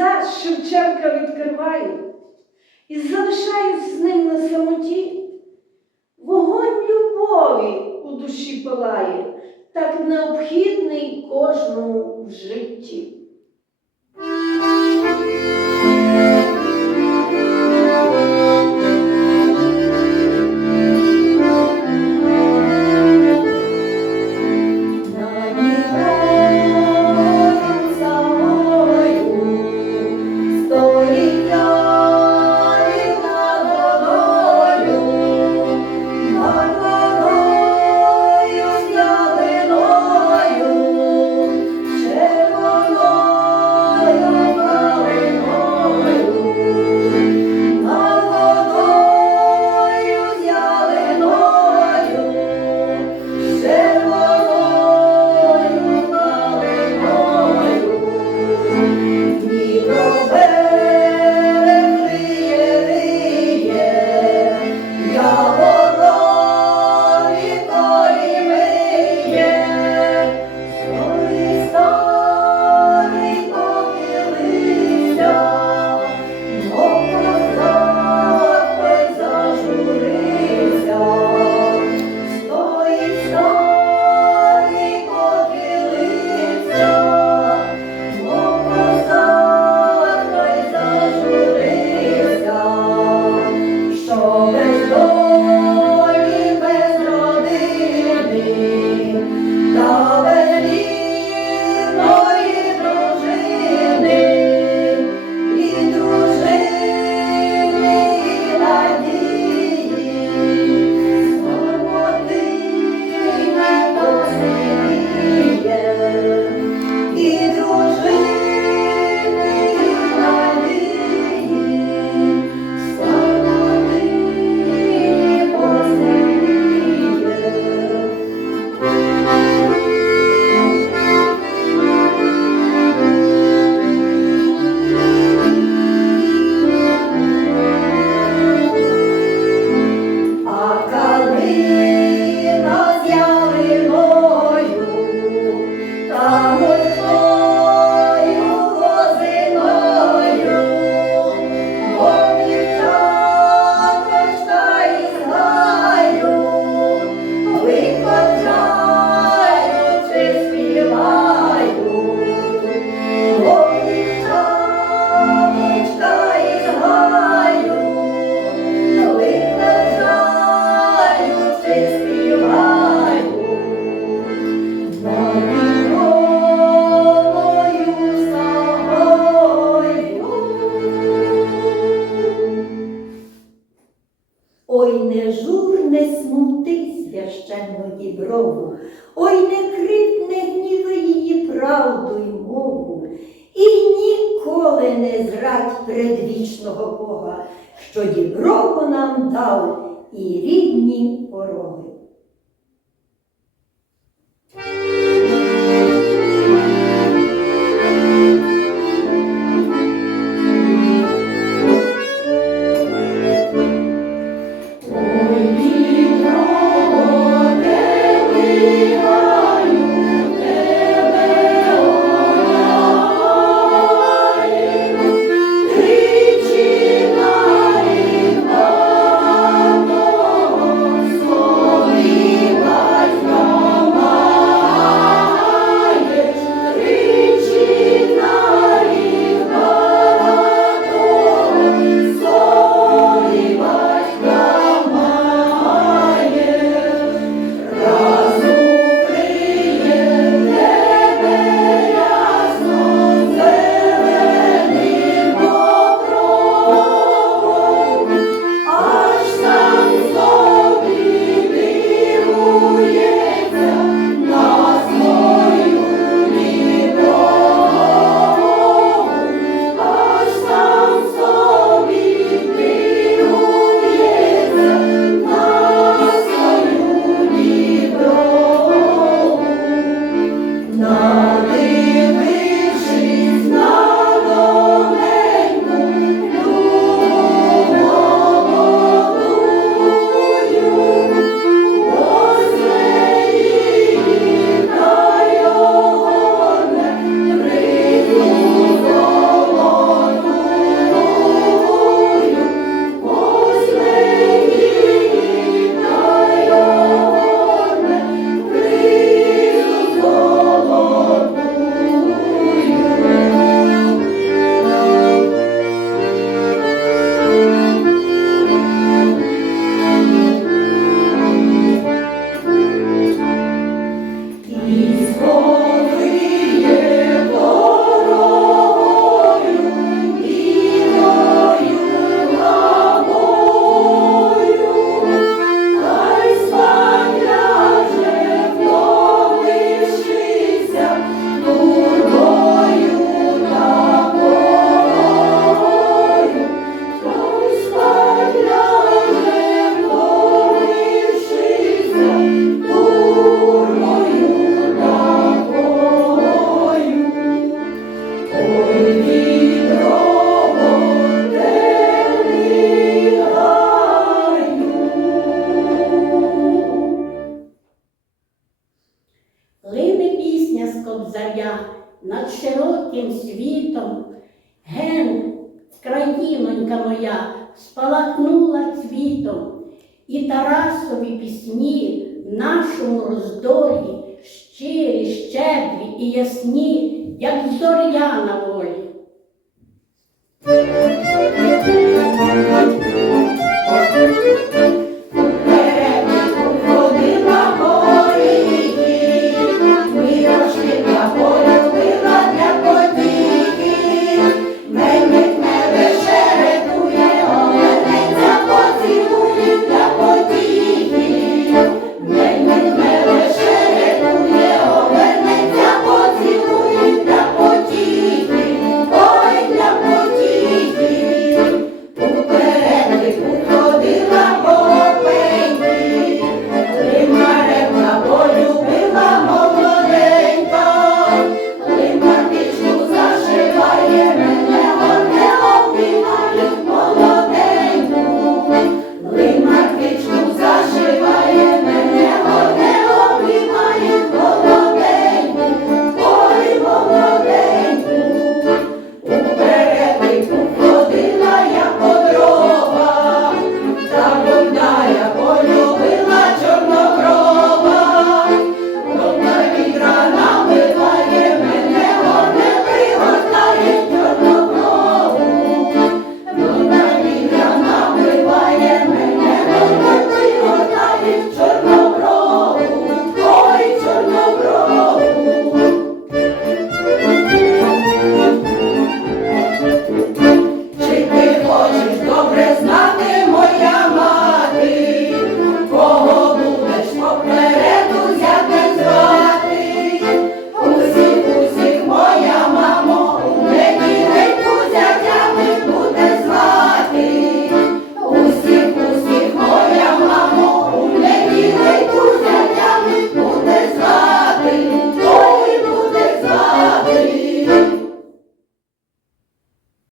за Шевченка відкриваю і залишаюсь з ним на самоті. Вогонь любові у душі палає, так необхідний кожному в житті. предвічного Бога, що дібро нам дав і рідні пороги. Заря над широким світом. Ген, країнонька моя, спалахнула цвітом, і Тарасові пісні в нашому роздолі щирі, щедрі і ясні, як зоря на волі.